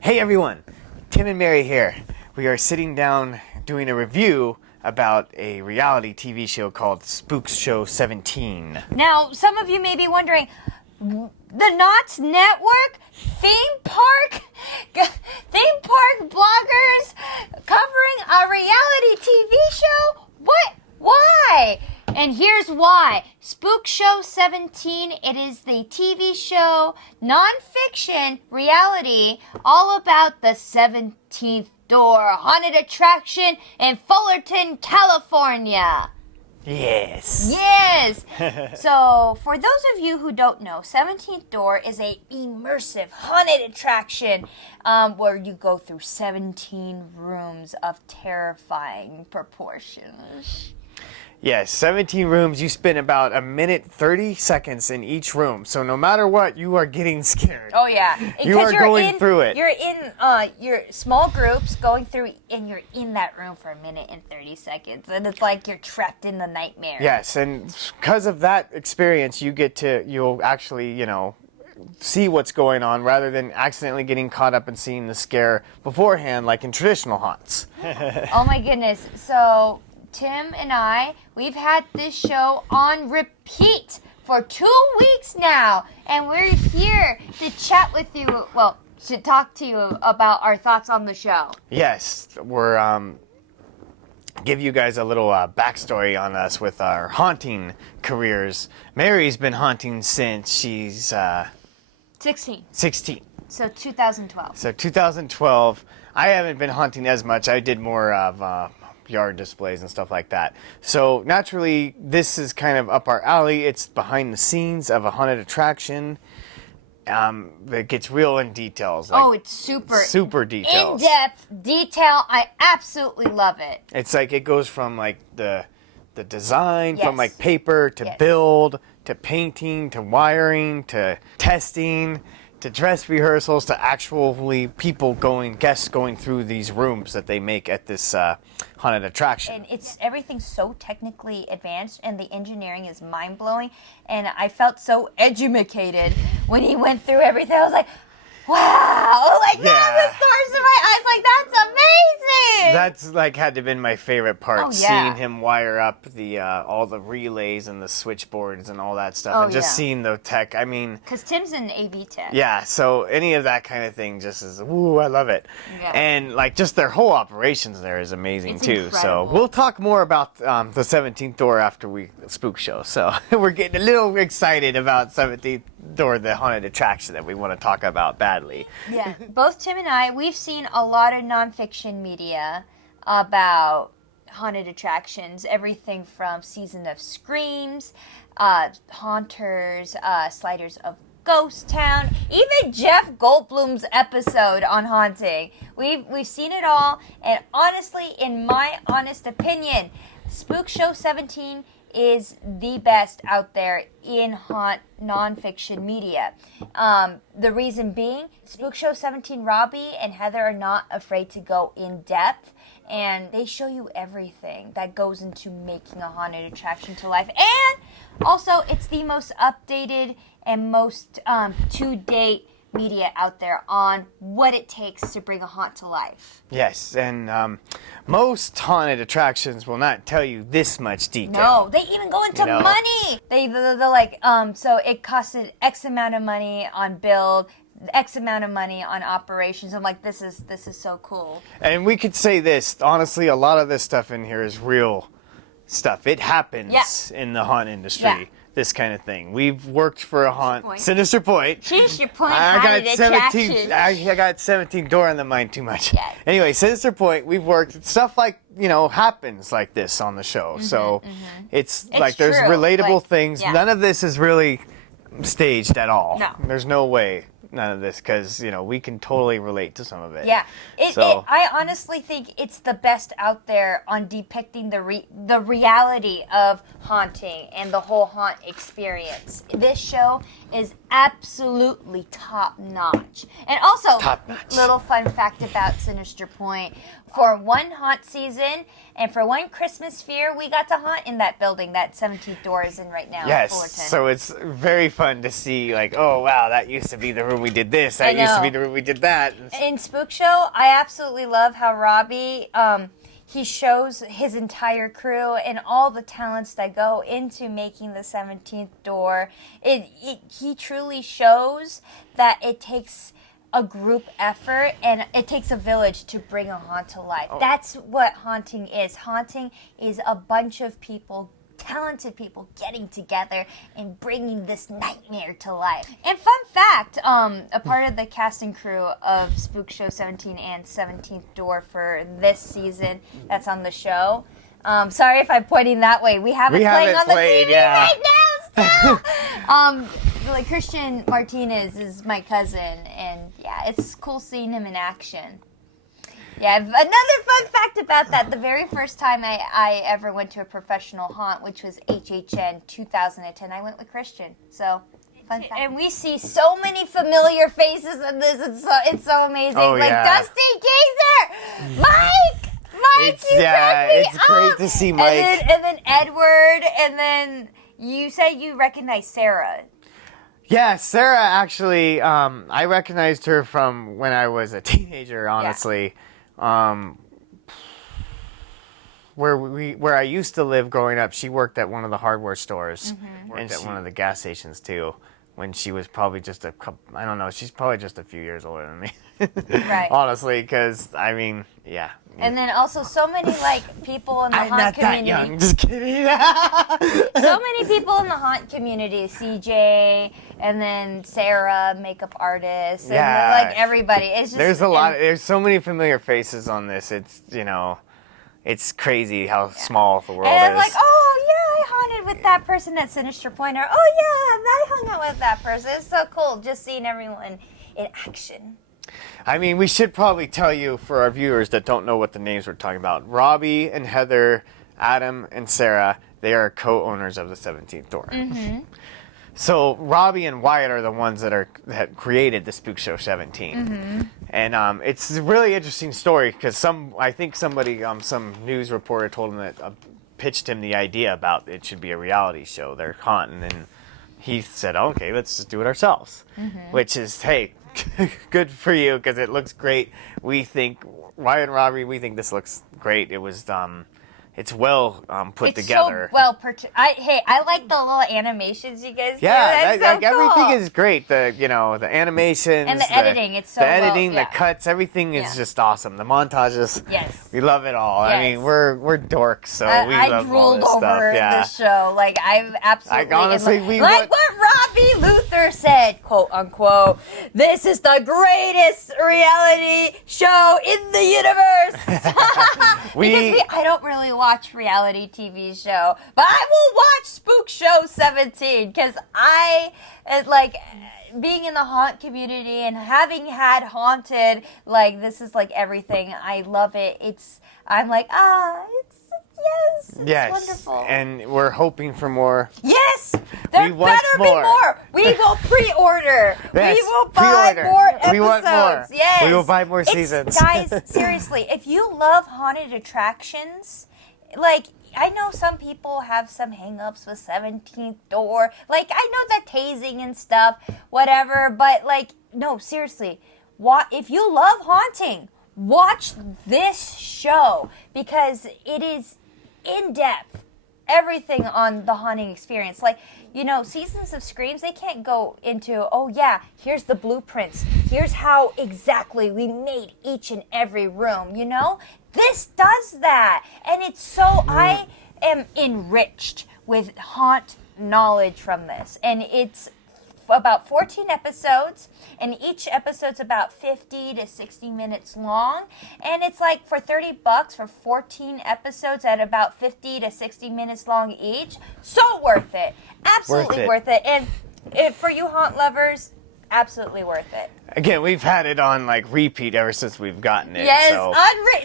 Hey everyone, Tim and Mary here. We are sitting down doing a review about a reality TV show called Spook Show 17. Now, some of you may be wondering, the Knots Network? Theme park bloggers covering a reality TV show? What? Why? And here's why. Spook Show 17, it is the TV show, non-fiction, reality, all about the 17th door haunted attraction in Fullerton, California. Yes. Yes. So, for those of you who don't know, 17th Door is a immersive haunted attraction where you go through 17 rooms of terrifying proportions. Yes, 17 rooms. You spend about a minute 30 seconds in each room. So no matter what, you are getting scared. Oh yeah, You are going through it. You're in your small groups going through, and you're in that room for a minute and 30 seconds, and it's like you're trapped in the nightmare. Yes, and because of that experience, you'll actually, see what's going on rather than accidentally getting caught up and seeing the scare beforehand, like in traditional haunts. Oh my goodness. So Tim and I, we've had this show on repeat for 2 weeks now, and we're here to chat with you, to talk to you about our thoughts on the show. Yes, we're give you guys a little backstory on us with our haunting careers. Mary's been haunting since she's 16. 16. So 2012. So 2012. I haven't been haunting as much. I did more of yard displays and stuff like that. So naturally, this is kind of up our alley. It's behind the scenes of a haunted attraction. It gets real in details. It's super details. In-depth detail. I absolutely love it. It's like it goes from like the design, Yes. from like paper to Yes. build to painting to wiring to testing to dress rehearsals to actually guests going through these rooms that they make at this haunted attraction. And everything's so technically advanced, and the engineering is mind-blowing. And I felt so educated when he went through everything. I was like, wow! Like, the stars in my eyes. Like, that's amazing! That's like had to have been my favorite part, Oh, yeah. seeing him wire up the all the relays and the switchboards and all that stuff, and just seeing the tech. I mean, because Tim's an AV tech. yeah, so any of that kind of thing just is, ooh, I love it. Yeah. And like just their whole operations there is amazing It's too. incredible. So we'll talk more about the 17th door after Spook Show. So we're getting a little excited about 17th door, the haunted attraction that we want to talk about badly. Yeah, both Tim and I, we've seen a lot of nonfiction media about haunted attractions. Everything from Season of Screams, Haunters, Sliders of Ghost Town, even Jeff Goldblum's episode on haunting. We've seen it all, and honestly, in my honest opinion, Spook Show 17 is the best out there in haunt nonfiction media. The reason being, Spook Show 17, Robbie and Heather are not afraid to go in depth, and they show you everything that goes into making a haunted attraction to life. And also, it's the most updated and most to-date media out there on what it takes to bring a haunt to life. Yes, and most haunted attractions will not tell you this much detail. No, they even go into money. They're like, so it costed X amount of money on build, X amount of money on operations. I'm like, this is so cool. And we could say this, honestly, a lot of this stuff in here is real stuff. It happens in the haunt industry. Yeah. This kind of thing. We've worked for a haunt. Point. Sinister Point. Sinister Point I haunted got 17. attraction. I got 17 door on the mind too much. Yeah. Anyway, Sinister Point. We've worked stuff like happens like this on the show. So it's like there's true. relatable Like, things. yeah. None of this is really staged at all. No. There's no way. None of this, because we can totally relate to some of it. Yeah, So- I honestly think it's the best out there on depicting the reality of haunting and the whole haunt experience. This show is absolutely top notch. And also, Top-notch. little fun fact about Sinister Point: for one haunt season and for one Christmas Fear, we got to haunt in that building that 17th door is in right now. Yes, Fullerton. so it's very fun to see, like, oh wow, that used to be the room we did this. That used to be the room we did that. In Spook Show, I absolutely love how Robbie, he shows his entire crew and all the talents that go into making the 17th door. He truly shows that it takes a group effort and it takes a village to bring a haunt to life. Oh. That's what haunting is. Haunting is a bunch of people, talented people, getting together and bringing this nightmare to life. And fun fact, a part of the cast and crew of Spook Show 17 and 17th Door for this season that's on the show. Sorry if I'm pointing that way. We have it playing on the TV right now still. Like Christian Martinez is my cousin, and yeah, it's cool seeing him in action. Yeah, another fun fact about that, the very first time I ever went to a professional haunt, which was HHN 2010, I went with Christian. So, fun fact. And we see so many familiar faces in this. It's so amazing. Oh, like yeah. Dusty Gazer, Mike, It's great to see Mike. And then Edward, and then you said you recognize Sarah. Yeah, Sarah actually, I recognized her from when I was a teenager, honestly. Yeah. Where I used to live growing up, she worked at one of the hardware stores. Mm-hmm. Worked at one of the gas stations too, when she was probably just a couple, I don't know, she's probably just a few years older than me. Right. Honestly, because, I mean, yeah. And then also so many, like, people in the haunt community. I'm not that young, just kidding. So many people in the haunt community, CJ, and then Sarah, makeup artist, and then, like, everybody. It's just, there's so many familiar faces on this. It's, it's crazy how small the world is. And like, oh yeah, I haunted with that person at Sinister Point, or oh yeah, I hung out with that person. It's so cool just seeing everyone in action. I mean, we should probably tell you, for our viewers that don't know what the names we're talking about, Robbie and Heather, Adam and Sarah, they are co-owners of the 17th Door. Mm-hmm. So Robbie and Wyatt are the ones that created the Spook Show 17. Mm-hmm. And it's a really interesting story because I think somebody, some news reporter told him that, pitched him the idea about it should be a reality show, their haunt, and then he said, okay, let's just do it ourselves. Mm-hmm. Which is, hey, good for you because it looks great. We think, Wyatt and Robbie, we think this looks great. It was, it's well put together. So well I like the little animations you guys do. Yeah, That's so cool. everything is great. The animations and the editing. It's so the editing, well, the cuts, everything is just awesome. The montages, yes, we love it all. Yes. I mean, we're dorks, so we love all this stuff. I drooled stuff. over this show. Like I've absolutely honestly, what Robbie Luther said, quote unquote. This is the greatest reality show in the universe. Because I don't really watch reality TV show, but I will watch Spook Show 17 because I like being in the haunt community and having had haunted. Like this is like everything. I love it. I'm like it's wonderful. And we're hoping for more. Yes, there better be more. We will pre-order. Yes, we will buy more episodes. We want more. Yes, we will buy more seasons. Guys, seriously, if you love haunted attractions, like I know some people have some hang-ups with 17th Door. Like I know that tasing and stuff, whatever. But like, no, seriously, if you love haunting, watch this show because it is in depth. Everything on the haunting experience. Like, Seasons of Screams, they can't go into, oh yeah, here's the blueprints. Here's how exactly we made each and every room, This does that. And it's so, I am enriched with haunt knowledge from this. And it's about 14 episodes, and each episode's about 50 to 60 minutes long, and it's like for $30 for 14 episodes at about 50 to 60 minutes long each. So worth it. Absolutely worth it. And for you haunt lovers, absolutely worth it. Again, we've had it on like repeat ever since we've gotten it. Yes, so.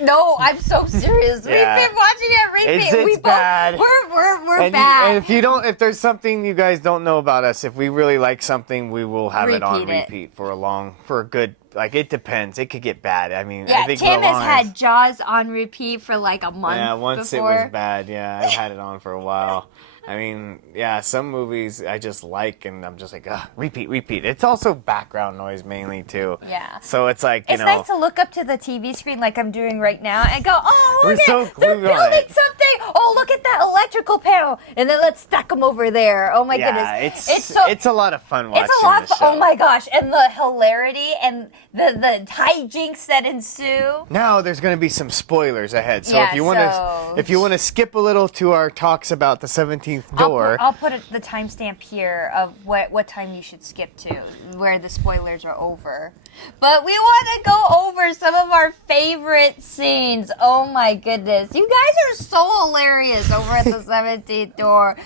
No, I'm so serious. Yeah. We've been watching it repeat. It's bad. We're bad. And if there's something you guys don't know about us, if we really like something, we will have it on repeat for a good. Like, it depends. It could get bad. I mean, Yeah, I think Tim has had Jaws on repeat for like a month. Yeah, once before. It was bad. Yeah, I've had it on for a while. I mean, yeah, some movies I just like, and I'm just like, repeat. It's also background noise mainly, too. Yeah. So it's like, it's nice to look up to the TV screen like I'm doing right now and go, oh, look they're building something. Oh, look at that electrical panel. And then let's stack them over there. Oh, my goodness. It's a lot of fun watching It's a lot of the fun. show. Oh, my gosh. And the hilarity and the hijinks that ensue. Now there's going to be some spoilers ahead. So Yeah, if you want to skip a little to our talks about the 17th door. I'll put the timestamp here of what time you should skip to, where the spoilers are over. But we want to go over some of our favorite scenes. Oh my goodness. You guys are so hilarious over at the 17th door.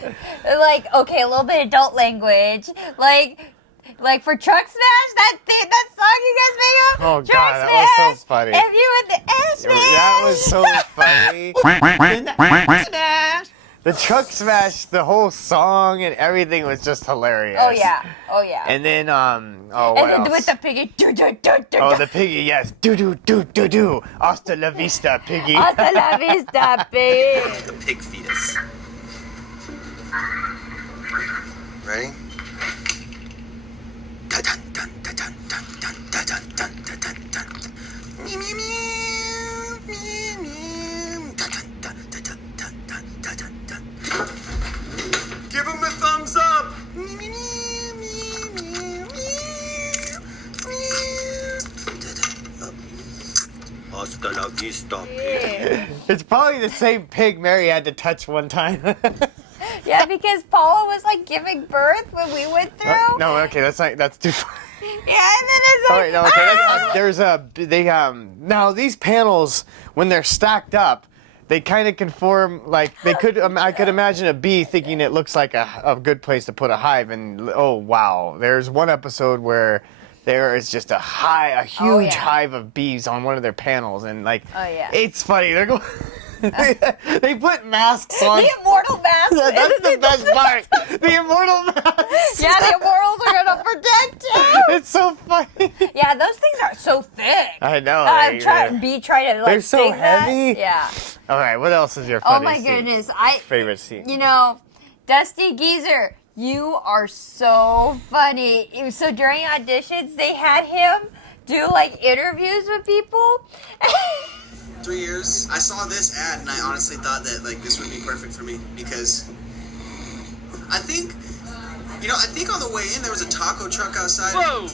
Like, okay, a little bit adult language. Like for Truck Smash, that song you guys made up. Oh Truck God, Smash, that was so funny. If you in the ass That was so funny. The Truck Smash, the whole song and everything was just hilarious. Oh yeah. And then And what then else? with the piggy. Oh, the piggy, yes. Do. Hasta la vista, piggy. Hasta la vista, pig. The pig fetus. Ready? Give him a thumbs up. Hasta la vista, pig. It's probably the same pig Mary had to touch one time. Yeah, because Paula was like giving birth when we went through. No, okay, that's too funny. Yeah, and then it's All like, right, no, okay, that's now these panels when they're stacked up, they kind of conform like they could. I could imagine a bee thinking it looks like a good place to put a hive, and oh wow, there's one episode where there is just a huge hive of bees on one of their panels, and like, it's funny. They're going. They put masks on. The immortal mask. Yeah, that's the best part. The immortal mask. Yeah, the immortals are gonna protect you. It's so funny. Yeah, those things are so thick. I know. I'm trying to like. They're so sing that. heavy. Yeah. All right, what else is your Oh funny my scene? goodness, Favorite scene? You know, Dusty Geezer, you are so funny. So during auditions, they had him do like interviews with people. 3 years. I saw this ad and I honestly thought that like this would be perfect for me because I think on the way in there was a taco truck outside. Whoa!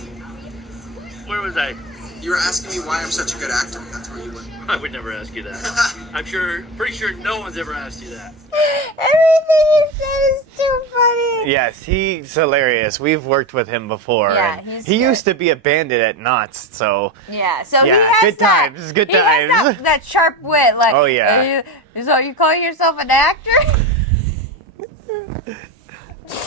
Where was I? You were asking me why I'm such a good actor. That's where you went. I would never ask you that. Pretty sure no one's ever asked you that. Everything he said is too funny. Yes, he's hilarious. We've worked with him before. Yeah, and he's he good. used to be a bandit at Knott's, so Yeah, so he Yeah, has good that. times, good he has times. that sharp wit, like. Oh, yeah. So you call yourself an actor?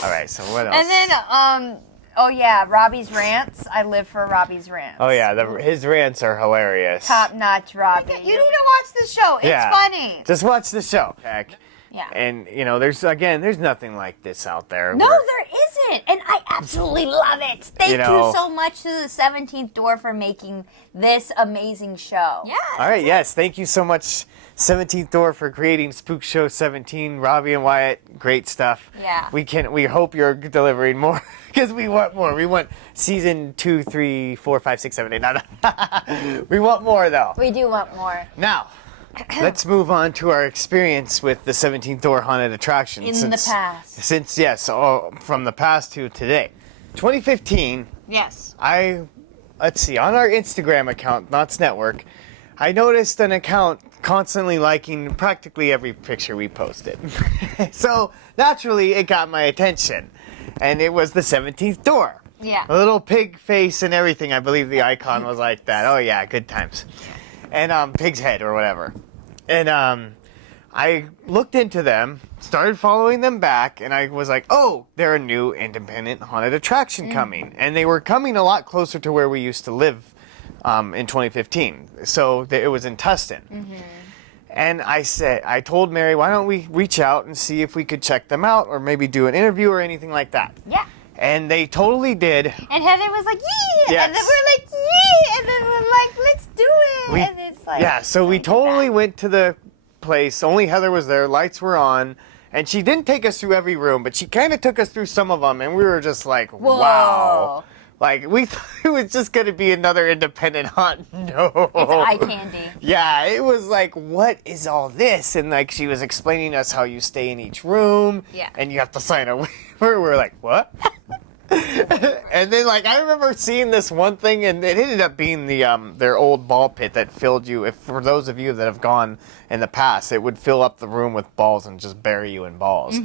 all right. So what else? And then oh yeah, Robbie's rants. I live for Robbie's rants. oh yeah, his rants are hilarious. Top notch, Robbie. You need to watch the show. It's Yeah. funny. Just watch the show. Heck. Yeah. And there's nothing like this out there. No, where- there isn't, and I absolutely love it. Thank you so much to the 17th Door for making this amazing show. Yeah. All right, yes, thank you so much, 17th Door, for creating Spook Show 17. Robbie and Wyatt, great stuff. Yeah. We hope you're delivering more because we want more. We want season 2, 3, 4, 5, 6, 7, 8, 9. We want more though. We do want more. Now, let's move on to our experience with the 17th Door haunted attraction. In the past. Since from the past to today, 2015. Yes. Let's see, on our Instagram account, Knott's Network, I noticed an account constantly liking practically every picture we posted. So naturally, it got my attention, and it was the 17th Door. Yeah. A little pig face and everything. I believe the icon was like that. Oh yeah, good times. And pig's head or whatever. And I looked into them, started following them back, and I was like, oh, they're a new independent haunted attraction coming. And they were coming a lot closer to where we used to live in 2015. So it was in Tustin. And I told Mary, why don't we reach out and see if we could check them out or maybe do an interview or anything like that. Yeah. And they totally did. And Heather was like, yeah! Yes. And then we're like, yeah! And then we're like, let's do it! And it's like... Yeah, so we totally went to the place. Only Heather was there. Lights were on. And she didn't take us through every room, but she kind of took us through some of them. And we were just like, Whoa. wow. Like, we thought it was just going to be another independent haunt. No. It's eye candy. Yeah, it was like, what is all this? And like, she was explaining us how you stay in each room. Yeah. And you have to sign a waiver. We're like, what? And then, like, I remember seeing this one thing, and it ended up being their old ball pit that filled you. If for those of you that have gone in the past, it would fill up the room with balls and just bury you in balls.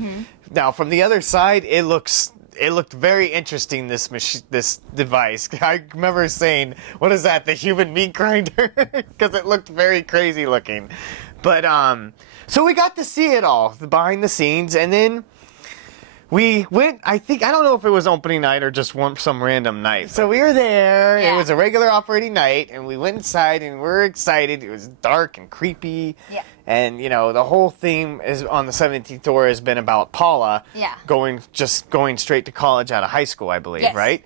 Now, from the other side, it looked very interesting. This device. I remember saying, "What is that? The human meat grinder?" Because it looked very crazy looking. But so we got to see it all, the behind the scenes, and then. We went, I don't know if it was opening night or just some random night. So we were there, Yeah. It was a regular operating night, and we went inside and we were excited. It was dark and creepy. Yeah. And, the whole theme is on the 17th floor has been about Paula Yeah. going straight to college out of high school, I believe, Yes. right?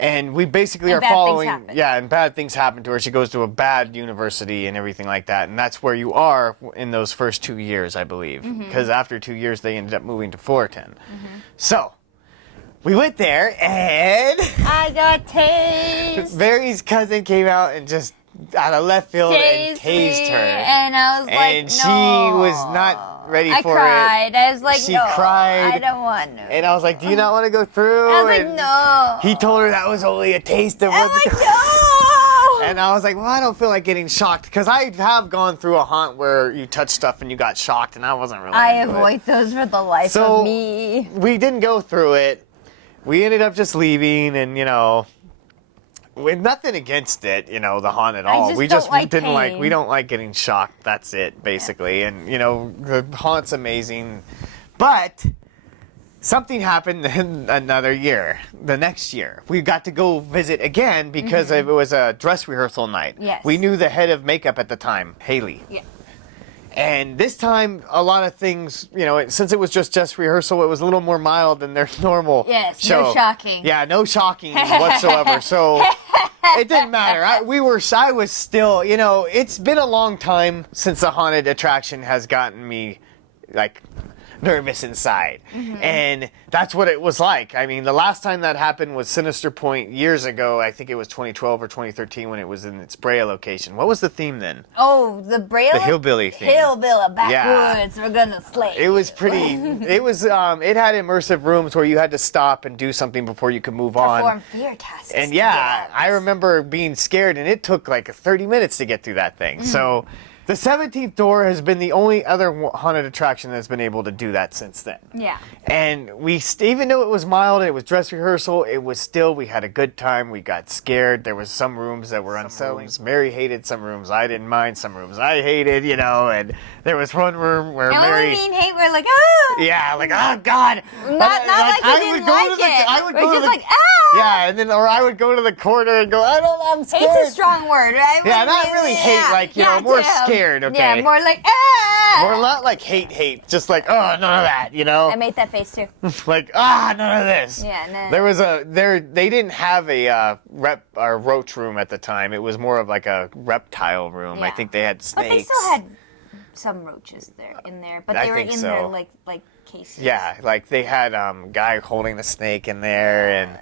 And we basically And are bad things following, happen. and bad things happen to her. She goes to a bad university and everything like that. And that's where you are in those first 2 years, I believe. Because after 2 years, they ended up moving to Fullerton. So, we went there and I got tased. Mary's cousin came out and just out of left field and tased me, her. And I was like, And no. she was not ready I for cried. it. I was like, She no, cried. I don't want to. And I was like, do you not want to go through? I was like, And no. He told her that was only a taste of I'm what's like, going no. And I was like, well, I don't feel like getting shocked. Because I have gone through a haunt where you touch stuff and you got shocked, and I wasn't really I into it. avoid those for the life So, of me. we didn't go through it. We ended up just leaving, and, with nothing against it, the haunt at all. just We don't just like didn't like, pain. we don't like getting shocked. That's it, basically. And, the haunt's amazing. But something happened in another year, the next year. We got to go visit again because it was a dress rehearsal night. Yes. We knew the head of makeup at the time, Haley. Yeah. And this time, a lot of things, since it was just rehearsal, it was a little more mild than their normal Yes, show. no shocking. Yeah, no shocking whatsoever. So it didn't matter. I was still, it's been a long time since a haunted attraction has gotten me, like, nervous inside. And that's what it was like. I mean, the last time that happened was Sinister Point years ago. I think it was 2012 or 2013 when it was in its Brea location. What was the theme then? Oh, the Braille? The hillbilly theme. Hillbilly Yeah. backwoods. We're gonna slay. It was pretty, it had immersive rooms where you had to stop and do something before you could move on. Perform fear tasks. And yeah, I remember being scared, and it took like 30 minutes to get through that thing. So the 17th door has been the only other haunted attraction that's been able to do that since then. Yeah. And even though it was mild and it was dress rehearsal, it was still, we had a good time. We got scared. There was some rooms that were unsettling. Mary hated some rooms. I didn't mind some rooms. I hated, and there was one room where And Mary... when we mean hate, we're like, ah! Yeah, like, oh, God. Not like you didn't like it. I would We're go to just the... like, ah! Yeah, or I would go to the corner and go, I'm scared. Hate's a strong word, right? Yeah, not really hate, like, more damn. scared, okay? Yeah, more like, ah! Or not like hate, just like, oh, none of that, I made that face too. Like, none of this. Yeah, no. There was they didn't have a roach room at the time. It was more of like a reptile room. I Yeah. think they had snakes. But they still had some roaches in there, but I they were think in so. their like cases. Yeah, like they had guy holding a snake in there, and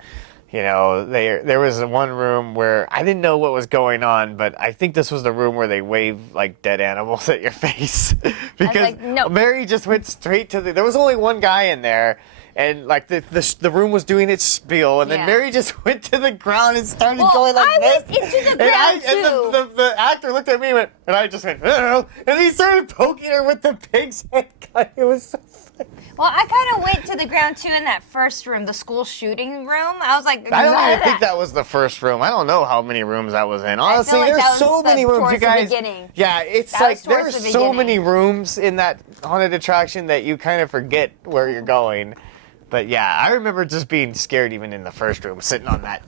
there was one room where I didn't know what was going on, but I think this was the room where they wave like dead animals at your face because like, no. Mary just went straight to there was only one guy in there, and like the room was doing its spiel, and then Yeah. Mary just went to the ground and started Well, going like I this. went into the And ground, and the actor looked at me and went, and I just went, "Oh," and he started poking her with the pig's head gun. It was so funny. Well, I kind of went to the ground too in that first room, the school shooting room. I was like, I don't "What even is think that?" that was the first room. I don't know how many rooms that was in. Honestly, like there's that was so many rooms, towards you the guys. beginning. Yeah, it's That like was towards there's the so beginning. many rooms in that haunted attraction that you kind of forget where you're going. But yeah, I remember just being scared even in the first room, sitting on that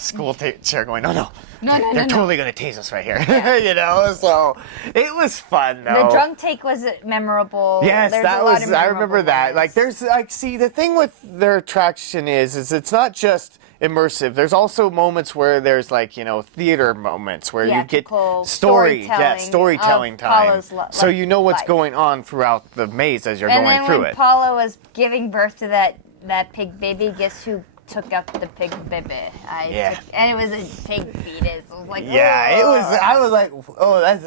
school chair going, no, they're totally going to tase us right here. You know, so it was fun though. The drunk take was memorable. Yes, There's that a lot was. of I remember memorable that. ones. Like, there's like, see, the thing with their attraction is it's not just immersive. There's also moments where there's like, you know, theater moments where you get Theatrical storytelling of time. Paolo's So you know what's life. going on throughout the maze as you're And going then through when it. Paolo was giving birth to that pig baby, guess who took out the pig baby? Yeah. And it was a pig fetus. I was like, Yeah, it was. "Ugh." I was like, oh, that's.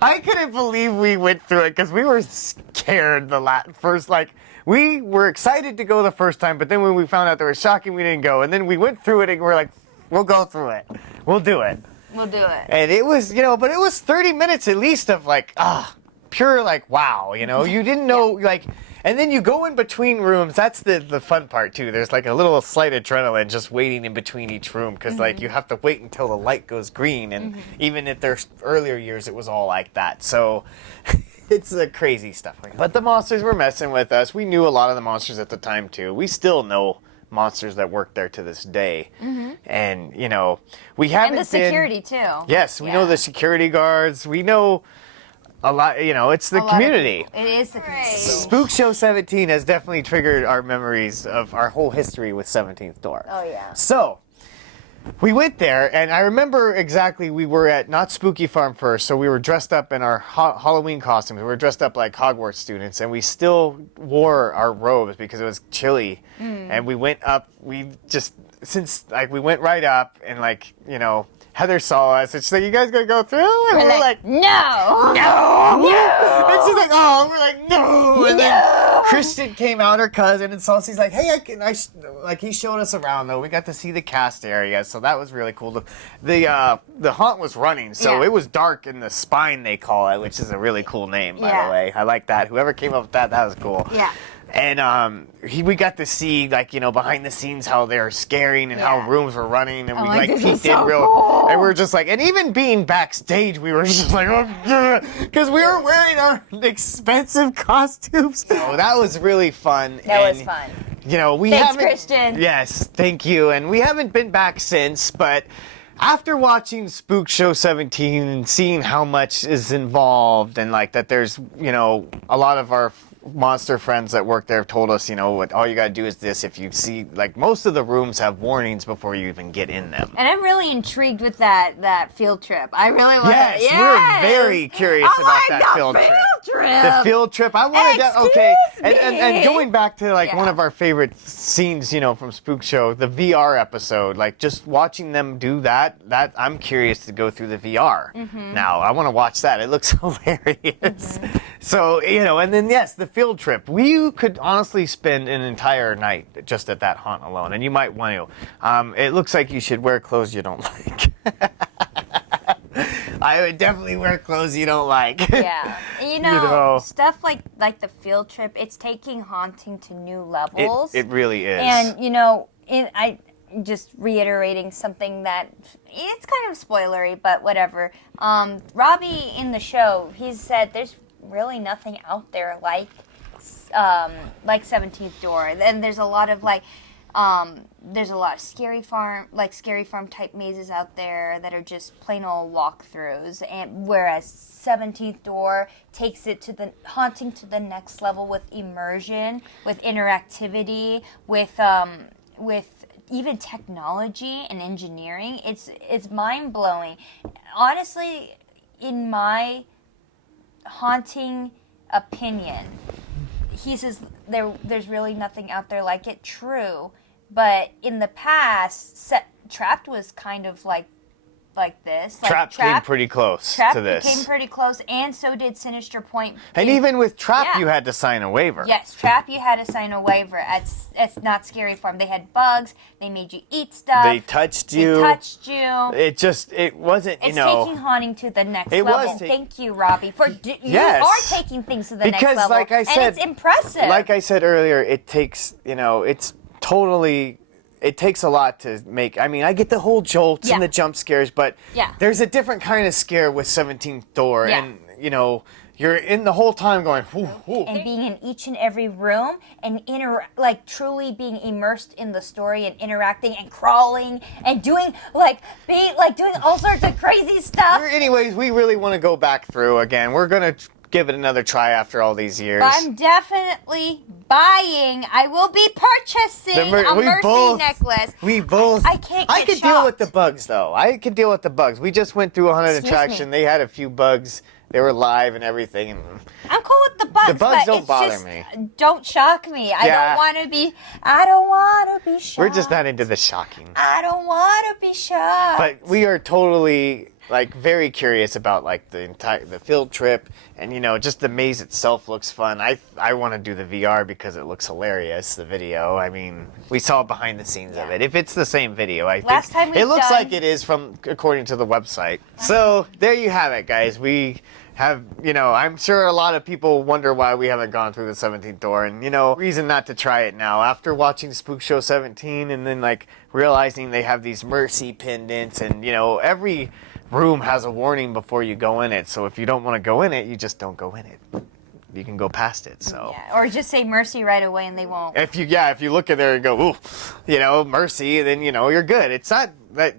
I couldn't believe we went through it because we were scared first. Like, we were excited to go the first time, but then when we found out they were shocking, we didn't go. And then we went through it and we're like, we'll go through it. We'll do it. We'll do it. And it was, you know, but it was 30 minutes at least of like, pure like, wow, you know, you didn't know, like, and then you go in between rooms. That's the fun part too. There's like a little slight adrenaline just waiting in between each room because like you have to wait until the light goes green. And even if there's earlier years, it was all like that. So it's crazy stuff like that. But the monsters were messing with us. We knew a lot of the monsters at the time too. We still know monsters that work there to this day. And, you know, we haven't And the security too. Yes, we Yeah. know the security guards. We know a lot, you know, it's the A lot of community. people. It is the community. Spook Show 17 has definitely triggered our memories of our whole history with 17th Door. Oh, yeah. So, we went there, and I remember exactly we were at not Spooky Farm first, so we were dressed up in our Halloween costumes. We were dressed up like Hogwarts students, and we still wore our robes because it was chilly. And we went up, we went right up, and like, you know, Heather saw us, and she's like, you guys gonna go through? And we're like, no! no! And she's like, oh, and we're like, no! And then Christian came out, her cousin, and Saucy's like, hey, like, he showed us around, though. We got to see the cast area, so that was really cool. The haunt was running, so Yeah. it was dark in the spine, they call it, which is a really cool name, by Yeah. the way. I like that. Whoever came up with that was cool. Yeah. And we got to see, like, you know, behind the scenes how they were scaring and how Yeah. rooms were running, and we like, like this is peeked in so real, cool. and we were just like, and even being backstage, we were just like, because we were wearing our expensive costumes. So that was really fun. That was and, fun. You know, we Thanks, haven't. Christian. Yes, thank you. And we haven't been back since, but after watching Spook Show 17 and seeing how much is involved and like that there's, you know, a lot of our monster friends that work there have told us, you know, what all you gotta do is this. If you see, like, most of the rooms have warnings before you even get in them. And I'm really intrigued with that field trip. I really want Yes, to. we're very curious I about like that the field trip. trip. The field trip. I wanted to. Okay, Excuse and me. going back to like Yeah. one of our favorite scenes, you know, from Spook Show, the VR episode. Like just watching them do that. That I'm curious to go through the VR. Now I want to watch that. It looks hilarious. So you know, and then yes, the field trip. We could honestly spend an entire night just at that haunt alone, and you might want to. It looks like you should wear clothes you don't like. I would definitely wear clothes you don't like. Yeah, you know, know. stuff like the field trip. It's taking haunting to new levels. It really is. And you know, I just reiterating something that it's kind of spoilery, but whatever. Robbie in the show, he said there's really nothing out there like 17th Door. And there's a lot of there's a lot of scary farm type mazes out there that are just plain old walkthroughs, and whereas 17th Door takes it to the haunting to the next level with immersion, with interactivity, with even technology and engineering. It's mind blowing. Honestly, in my haunting opinion, he says there's really nothing out there like it. True, but in the past, Trapped was kind of like like this. Like Trap came pretty close Trap to this. came pretty close, and so did Sinister Point. And even with Trap, Yeah. you had to sign a waiver. Yes, Trap, you had to sign a waiver. It's not Scary Farm. They had bugs. They made you eat stuff. They touched you. They touched you. It wasn't, It's taking haunting to the next It level. was Thank you, Robbie. You Yes. are taking things to the next Because, level. like I said, and it's impressive. Like I said earlier, it takes, it's totally, it takes a lot to make. I mean, I get the whole jolts and Yeah. the jump scares, but Yeah. there's a different kind of scare with 17th Door. Yeah. And, you're in the whole time going, whoo, whoo. and being in each and every room and truly being immersed in the story and interacting and crawling and doing doing all sorts of crazy stuff. Anyways, we really want to go back through again. We're going to give it another try after all these years. I'm definitely buying. I will be purchasing a Mercy necklace. We both. I can't I get could deal with shocked. the bugs, though. I could deal with the bugs. We just went through a haunted Excuse attraction. me. They had a few bugs. They were live and everything. And I'm cool with the bugs. The bugs but don't it's bother just, me. Don't shock me. I Yeah. don't want to be. I don't want to be shocked. we're just not into the shocking. I don't want to be shocked. But we are totally very curious about the field trip, and just the maze itself looks fun. I want to do the VR because it looks hilarious. The video. I mean, we saw behind the scenes of it. If it's the same video, I Last think time we've it looks done- like it is according to the website. So there you have it, guys. We have, I'm sure a lot of people wonder why we haven't gone through the 17th Door, and reason not to try it now after watching Spook Show 17 and then realizing they have these Mercy pendants, and every room has a warning before you go in it. So if you don't want to go in it, you just don't go in it. You can go past it. So yeah, or just say Mercy right away and they won't. if you look at there and go, ooh, Mercy, then you're good. It's not that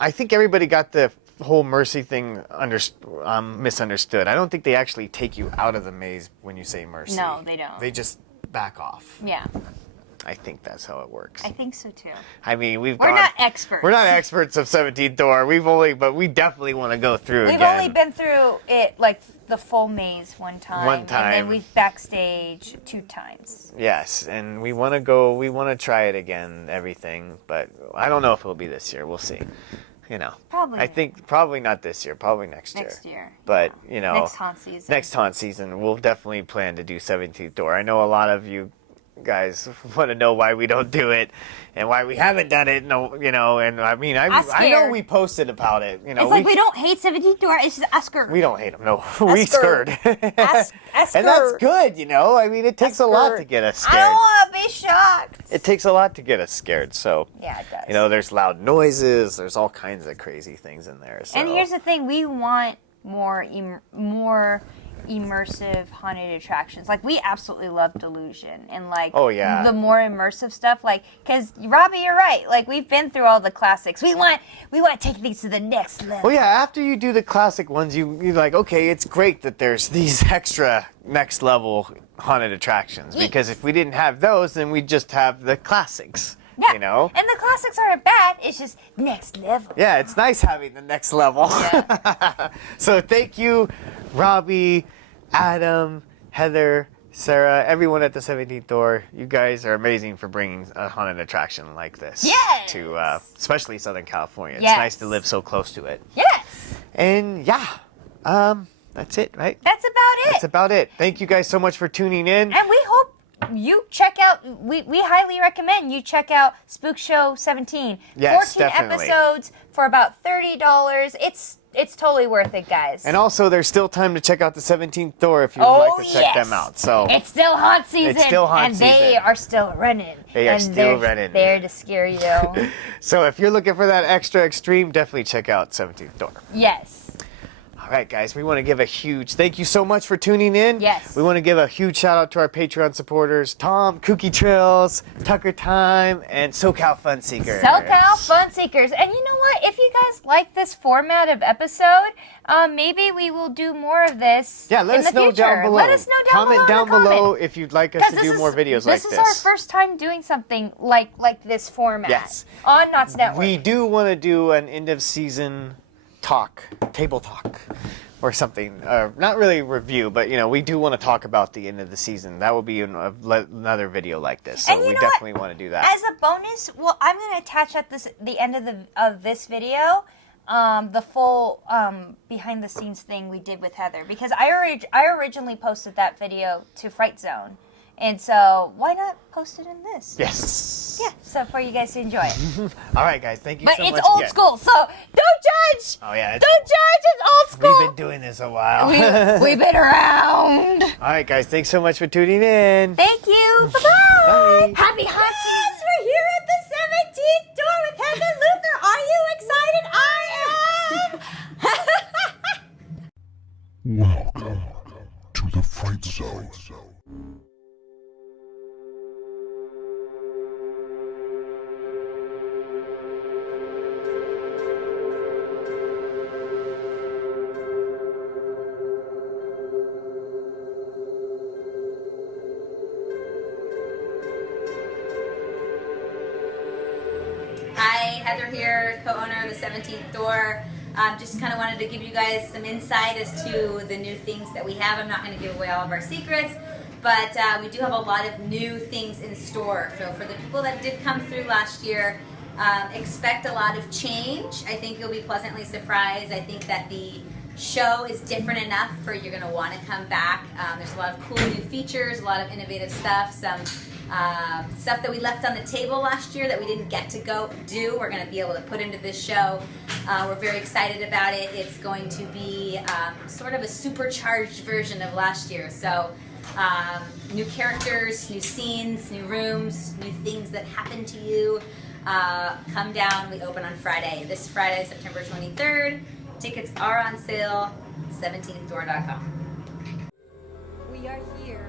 I think everybody got the whole Mercy thing misunderstood. I don't think they actually take you out of the maze when you say Mercy. No, they don't. They just back off. Yeah, I think that's how it works. I think so too. I mean, We're not experts. We're not experts of 17th Door. But we definitely want to go through We've again. only been through it the full maze one time. One time. And then we've backstage 2 times. Yes, and we want to go. We want to try it again. Everything, but I don't know if it'll be this year. We'll see. Probably. I think probably not this year. Probably next year. Next year. But Next haunt season. next haunt season, we'll definitely plan to do 17th Door. I know a lot of you guys want to know why we don't do it and why we haven't done it. No, and I mean, I know scared. we posted about it. It's we don't hate 17th Door. It's just Oscar. We don't hate them. No, we scared. scared. Oscar. And that's good. I mean, it takes a lot to Scared. get us I scared. don't want to be shocked. It takes a lot to get us scared. So Yeah, it does. there's loud noises. There's all kinds of crazy things in there. So. And here's the thing: we want more immersive haunted attractions. We absolutely love Delusion, and Oh, yeah. the more immersive stuff. Because Robbie, you're right. We've been through all the classics. We want to take these to the next level. Well, yeah, after you do the classic ones, you're like, okay, it's great that there's these extra next level haunted attractions. Because if we didn't have those, then we'd just have the classics. Yeah. You know? And the classics aren't bad. It's just next level. Yeah, it's nice having the next level. Yeah. So thank you, Robbie, Adam, Heather, Sarah, everyone at the 17th Door. You guys are amazing for bringing a haunted attraction like this Yes. to especially Southern California. It's Yes. nice to live so close to it. Yes. And yeah, that's it, right? That's about it. That's about it. Thank you guys so much for tuning in. And we hope you check out, we highly recommend you check out Spook Show 17. Yes, 14 definitely. episodes for about $30. It's totally worth it, guys. And also, there's still time to check out the 17th Door if you'd like to check them out. So it's still haunt season. It's still haunt and they season. are still running. They are and still they're running. There to scare you. So if you're looking for that extra extreme, definitely check out 17th Door. Yes. All right, guys, we want to give a huge thank you so much for tuning in. Yes. We want to give a huge shout out to our Patreon supporters, Tom, Kooky Trails, Tucker Time, and SoCal Fun Seeker. SoCal Fun Seekers. And you know what? If you guys like this format of episode, maybe we will do more of this Yeah, let in us the know future. down below. Let us know down Comment below. down in the below comment. if you'd like us 'Cause to do more videos like this. This is our first time doing something like this format. Yes. On Knott's Network. We do want to do an end of season talk, table talk, or something. Not really review, but we do want to talk about the end of the season. That will be in another video like this. So we definitely want to do that. As a bonus, well, I'm going to attach at the end of this video the full behind the scenes thing we did with Heather, because I originally posted that video to Fright Zone. And so, why not post it in this? Yes. Yeah, so for you guys to enjoy it. All right, guys, thank you so much. But it's old school, so don't judge! Oh, yeah. Don't judge, it's old school! We've been doing this a while. We've been around. All right, guys, thanks so much for tuning in. Thank you. Bye-bye. Bye. Happy Hunt season. We're here at the 17th door with Heather Luther. Are you excited? I am. Welcome to the Fright Zone. Hi, Heather here, co-owner of the 17th Door. Just kind of wanted to give you guys some insight as to the new things that we have. I'm not going to give away all of our secrets, but we do have a lot of new things in store. So for the people that did come through last year, expect a lot of change. I think you'll be pleasantly surprised. I think that the show is different enough for you're going to want to come back. There's a lot of cool new features, a lot of innovative stuff, some stuff that we left on the table last year that we didn't get to go do, we're going to be able to put into this show. We're very excited about it. It's going to be sort of a supercharged version of last year. So new characters, new scenes, new rooms, new things that happen to you. Come down. We open on Friday. This Friday, September 23rd. Tickets are on sale, 17thdoor.com. We are here